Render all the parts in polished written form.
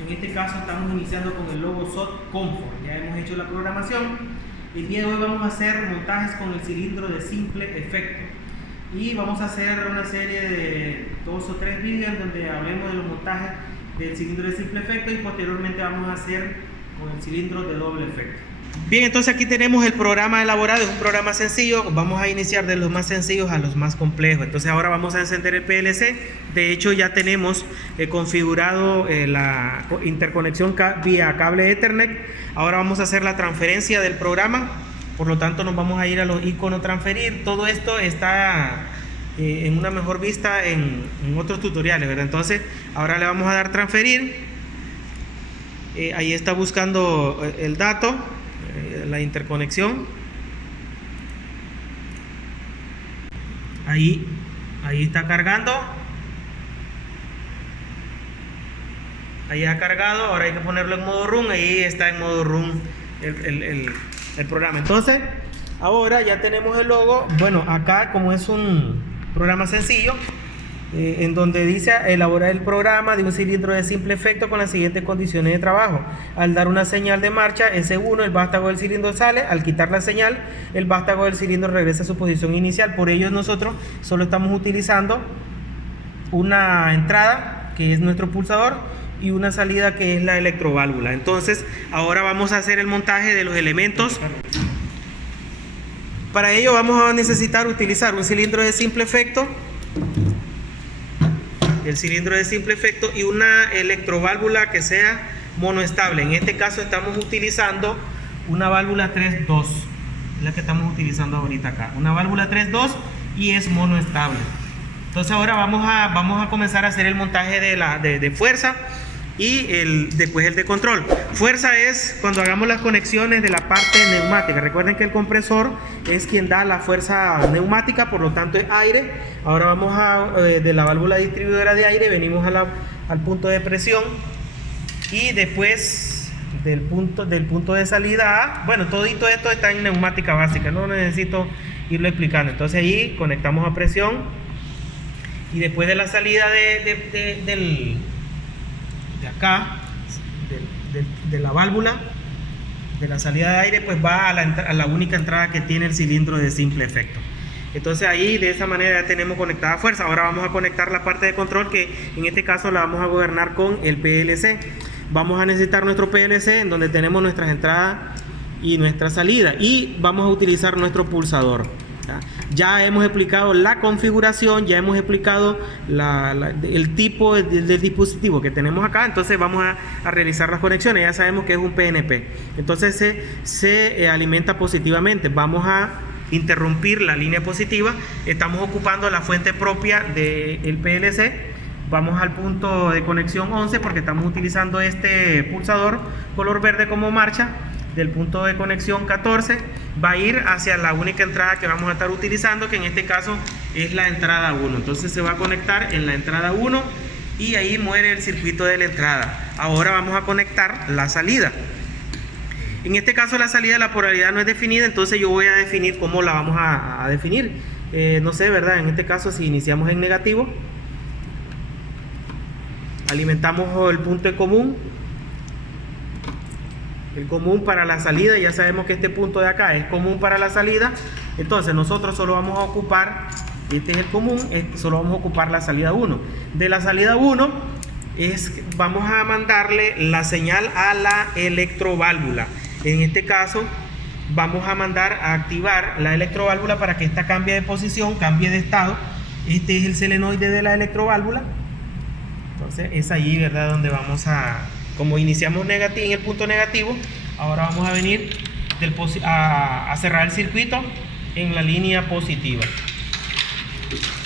En este caso estamos iniciando con el logo SOT Comfort. Ya hemos hecho la programación. El día de hoy vamos a hacer montajes con el cilindro de simple efecto. Y vamos a hacer una serie de 2 o 3 vídeos donde hablemos de los montajes del cilindro de simple efecto y posteriormente vamos a hacer con el cilindro de doble efecto. Bien, entonces aquí tenemos el programa elaborado, es un programa sencillo. Vamos a iniciar de los más sencillos a los más complejos. Entonces ahora vamos a encender el PLC. De hecho ya tenemos configurado la interconexión vía cable Ethernet. Ahora vamos a hacer la transferencia del programa. Por lo tanto nos vamos a ir a los iconos transferir. Todo esto está en una mejor vista en otros tutoriales, ¿verdad? Entonces ahora le vamos a dar transferir. Ahí está buscando el dato, la interconexión. Ahí está cargando. Ahí ha cargado. Ahora hay que ponerlo en modo run. Ahí está en modo run el programa. Entonces ahora ya tenemos el logo. Bueno, acá como es un programa sencillo, en donde dice elaborar el programa de un cilindro de simple efecto con las siguientes condiciones de trabajo. Al dar una señal de marcha S1, el vástago del cilindro sale. Al quitar la señal, el vástago del cilindro regresa a su posición inicial. Por ello nosotros solo estamos utilizando una entrada, que es nuestro pulsador, y una salida, que es la electroválvula. Entonces ahora vamos a hacer el montaje de los elementos. Para ello vamos a necesitar utilizar un cilindro de simple efecto, el cilindro de simple efecto, y una electroválvula que sea monoestable. En este caso estamos utilizando una válvula 3.2, es la que estamos utilizando ahorita acá, una válvula 3.2, y es monoestable. Entonces ahora vamos a comenzar a hacer el montaje de fuerza y después el de control. Fuerza es cuando hagamos las conexiones de la parte neumática. Recuerden que el compresor es quien da la fuerza neumática, por lo tanto es aire. Ahora vamos de la válvula distribuidora de aire, venimos al punto de presión, y después del punto de salida a, bueno, todo esto está en neumática básica, no necesito irlo explicando. Entonces ahí conectamos a presión, y después de la salida de acá, de la válvula, de la salida de aire, pues va a la única entrada que tiene el cilindro de simple efecto. Entonces ahí de esa manera ya tenemos conectada fuerza. Ahora vamos a conectar la parte de control, que en este caso la vamos a gobernar con el PLC. Vamos a necesitar nuestro PLC, en donde tenemos nuestras entradas y nuestra salida, y vamos a utilizar nuestro pulsador. Ya hemos explicado la configuración, ya hemos explicado el tipo del dispositivo que tenemos acá. Entonces vamos a realizar las conexiones. Ya sabemos que es un PNP, entonces se alimenta positivamente. Vamos a interrumpir la línea positiva. Estamos ocupando la fuente propia del PLC. Vamos al punto de conexión 11, porque estamos utilizando este pulsador color verde como marcha. Del punto de conexión 14 va a ir hacia la única entrada que vamos a estar utilizando, que en este caso es la entrada 1. Entonces se va a conectar en la entrada 1, y ahí muere el circuito de la entrada. Ahora vamos a conectar la salida. En este caso la salida, la polaridad no es definida, entonces yo voy a definir cómo la vamos a definir. No sé, ¿verdad? En este caso, si iniciamos en negativo, alimentamos el punto en común. El común para la salida, ya sabemos que este punto de acá es común para la salida. Entonces nosotros solo vamos a ocupar, este es el común, solo vamos a ocupar la salida 1. De la salida 1 vamos a mandarle la señal a la electroválvula. En este caso vamos a mandar a activar la electroválvula para que esta cambie de posición, cambie de estado. Este es el solenoide de la electroválvula. Entonces es allí, ¿verdad?, donde vamos como iniciamos en el punto negativo, ahora vamos a venir a cerrar el circuito en la línea positiva.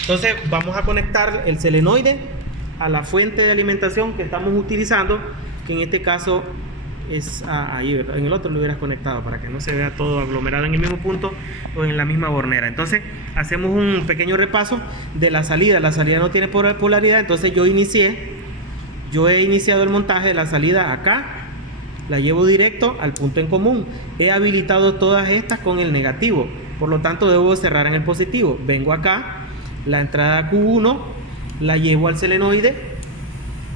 Entonces vamos a conectar el solenoide a la fuente de alimentación que estamos utilizando, que en este caso es ahí, ¿verdad? En el otro lo hubieras conectado para que no se vea todo aglomerado en el mismo punto o en la misma bornera. Entonces hacemos un pequeño repaso de la salida. La salida no tiene polaridad, entonces yo he iniciado el montaje de la salida acá, la llevo directo al punto en común. He habilitado todas estas con el negativo, por lo tanto debo cerrar en el positivo. Vengo acá, la entrada Q1 la llevo al solenoide,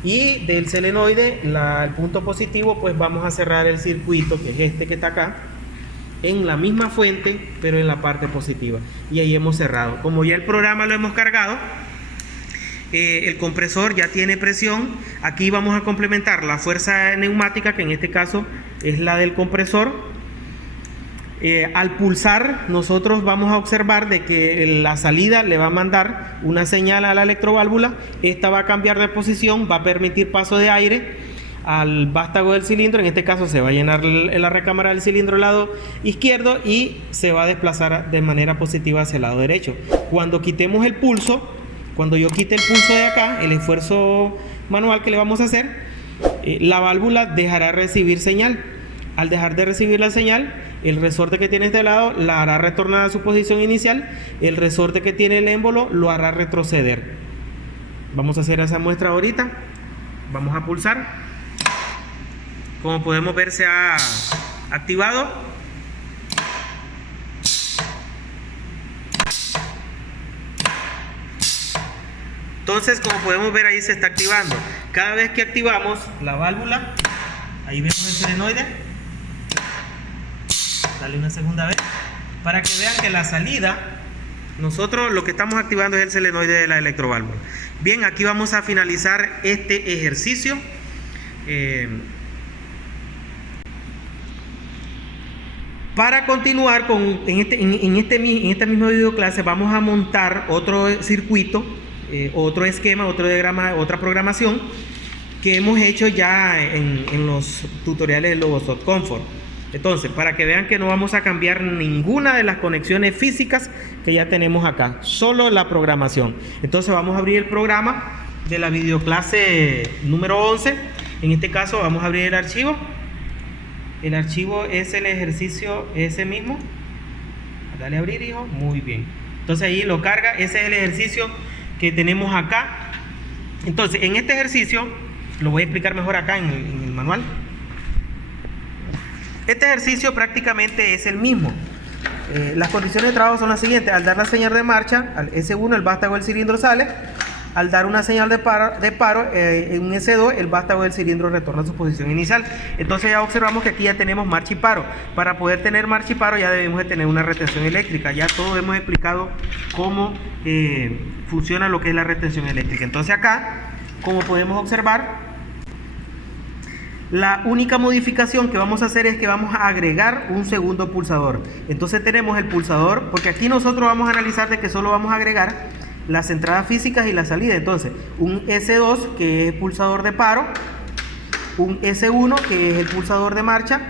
Y del solenoide, el punto positivo, pues vamos a cerrar el circuito, que es este que está acá, en la misma fuente, pero en la parte positiva. Y ahí hemos cerrado. Como ya el programa lo hemos cargado, el compresor ya tiene presión. Aquí vamos a complementar la fuerza neumática, que en este caso es la del compresor. Al pulsar, nosotros vamos a observar de que la salida le va a mandar una señal a la electroválvula. Esta va a cambiar de posición, va a permitir paso de aire al vástago del cilindro. En este caso se va a llenar la recámara del cilindro al lado izquierdo y se va a desplazar de manera positiva hacia el lado derecho. Cuando quitemos el pulso, cuando yo quite el pulso de acá, el esfuerzo manual que le vamos a hacer, la válvula dejará de recibir señal. Al dejar de recibir la señal, el resorte que tiene este lado la hará retornar a su posición inicial. El resorte que tiene el émbolo lo hará retroceder. Vamos a hacer esa muestra ahorita. Vamos a pulsar. Como podemos ver, se ha activado. Entonces, como podemos ver, ahí se está activando. Cada vez que activamos la válvula, ahí vemos el solenoide. Dale una segunda vez para que vean que la salida, nosotros lo que estamos activando es el solenoide de la electroválvula. Bien, aquí vamos a finalizar este ejercicio. Para continuar en esta misma videoclase, vamos a montar otro circuito, otro esquema, otro diagrama, otra programación que hemos hecho ya en los tutoriales de Logosoft Comfort. Entonces, para que vean que no vamos a cambiar ninguna de las conexiones físicas que ya tenemos acá, solo la programación. Entonces vamos a abrir el programa de la videoclase número 11. En este caso vamos a abrir el archivo. El archivo es el ejercicio ese mismo. Dale a abrir, hijo. Muy bien. Entonces ahí lo carga. Ese es el ejercicio que tenemos acá. Entonces, en este ejercicio, lo voy a explicar mejor acá en el manual. Este ejercicio prácticamente es el mismo. Las condiciones de trabajo son las siguientes. Al dar la señal de marcha, al S1 el vástago del cilindro sale. Al dar una señal de paro en un S2, el vástago del cilindro retorna a su posición inicial. Entonces ya observamos que aquí ya tenemos marcha y paro. Para poder tener marcha y paro ya debemos de tener una retención eléctrica. Ya todo hemos explicado cómo funciona lo que es la retención eléctrica. Entonces acá, como podemos observar, la única modificación que vamos a hacer es que vamos a agregar un segundo pulsador. Entonces tenemos el pulsador, porque aquí nosotros vamos a analizar de que solo vamos a agregar las entradas físicas y la salida. Entonces, un S2 que es el pulsador de paro, un S1 que es el pulsador de marcha,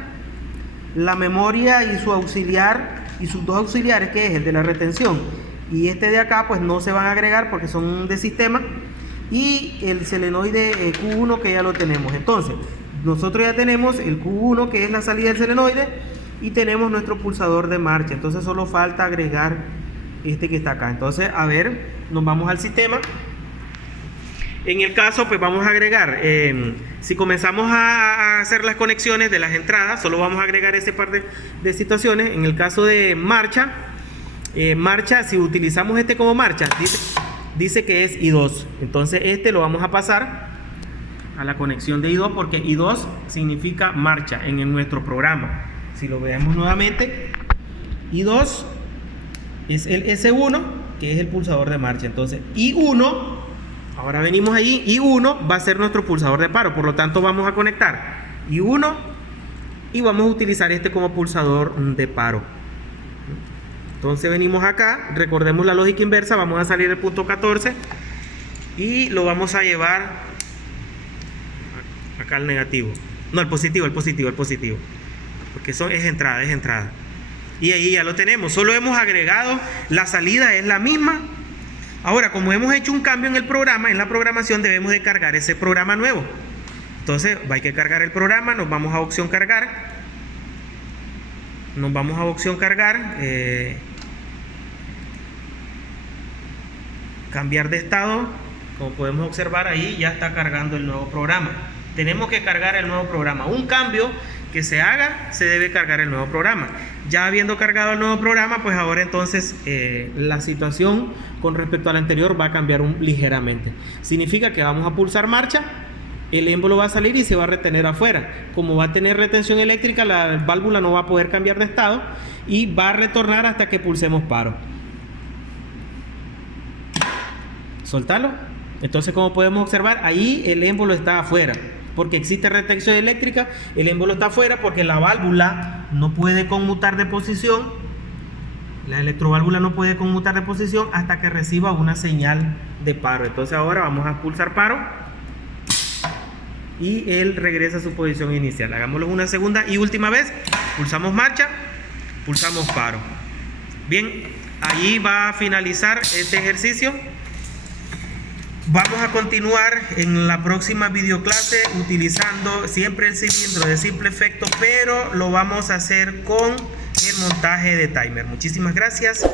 la memoria y su auxiliar y sus dos auxiliares, que es el de la retención y este de acá, pues no se van a agregar porque son de sistema, y el solenoide Q1 que ya lo tenemos. Entonces nosotros ya tenemos el Q1 que es la salida del solenoide y tenemos nuestro pulsador de marcha. Entonces solo falta agregar este que está acá. Entonces, a ver, nos vamos al sistema. En el caso, pues vamos a agregar, si comenzamos a hacer las conexiones de las entradas, solo vamos a agregar ese par de situaciones. En el caso de marcha, si utilizamos este como marcha, dice que es I2. Entonces este lo vamos a pasar a la conexión de I2 porque I2 significa marcha en nuestro programa. Si lo vemos nuevamente, I2 es el S1 que es el pulsador de marcha. Entonces I1, ahora venimos allí, I1 va a ser nuestro pulsador de paro. Por lo tanto vamos a conectar I1 y vamos a utilizar este como pulsador de paro. Entonces venimos acá, recordemos la lógica inversa, vamos a salir del punto 14 y lo vamos a llevar acá al negativo. No, el positivo, porque es entrada. Y ahí ya lo tenemos, solo hemos agregado, la salida es la misma. Ahora, como hemos hecho un cambio en el programa, en la programación, debemos de cargar ese programa nuevo. Entonces hay que cargar el programa, nos vamos a opción cargar. Cambiar de estado. Como podemos observar, ahí ya está cargando el nuevo programa. Tenemos que cargar el nuevo programa. Un cambio que se haga, se debe cargar el nuevo programa. Ya habiendo cargado el nuevo programa, pues ahora entonces la situación con respecto al anterior va a cambiar ligeramente. Significa que vamos a pulsar marcha el émbolo va a salir y se va a retener afuera. Como va a tener retención eléctrica, la válvula no va a poder cambiar de estado y va a retornar hasta que pulsemos paro. Soltalo. Entonces, como podemos observar, ahí el émbolo está afuera. Porque existe retención eléctrica, el émbolo está afuera porque la válvula no puede conmutar de posición. La electroválvula no puede conmutar de posición hasta que reciba una señal de paro. Entonces ahora vamos a pulsar paro y él regresa a su posición inicial. Hagámoslo una segunda y última vez. Pulsamos marcha, pulsamos paro. Bien, ahí va a finalizar este ejercicio. Vamos a continuar en la próxima videoclase utilizando siempre el cilindro de simple efecto, pero lo vamos a hacer con el montaje de timer. Muchísimas gracias.